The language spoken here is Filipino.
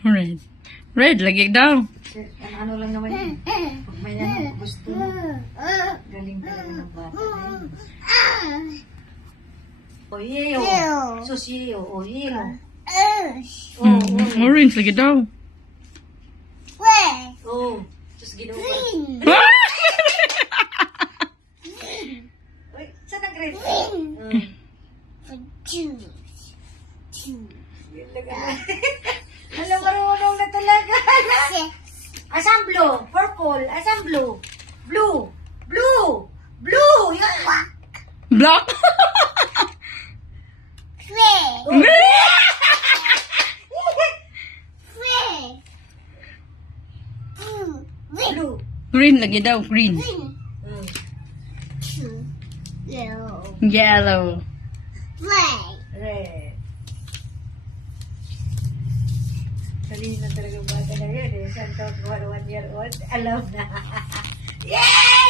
Red. Red, lagi daw. Ano lang naman yun. Pag may ano, gusto na. Galing talaga ng bata na yun. Oyeo. Susio. Oyeo. Orange, lagi daw. Oh. Sus, ginawa. Uy, saan ang green? Alam, marunong na talaga. Asan blue? Purple. Asan blue? Blue. Blue. Blue. Yan. Black. Blue. Green, lagi daw. Green. Yellow. Red. Kanina talaga bata na yun eh. Saan to? 1 year old? Alam na. Yay!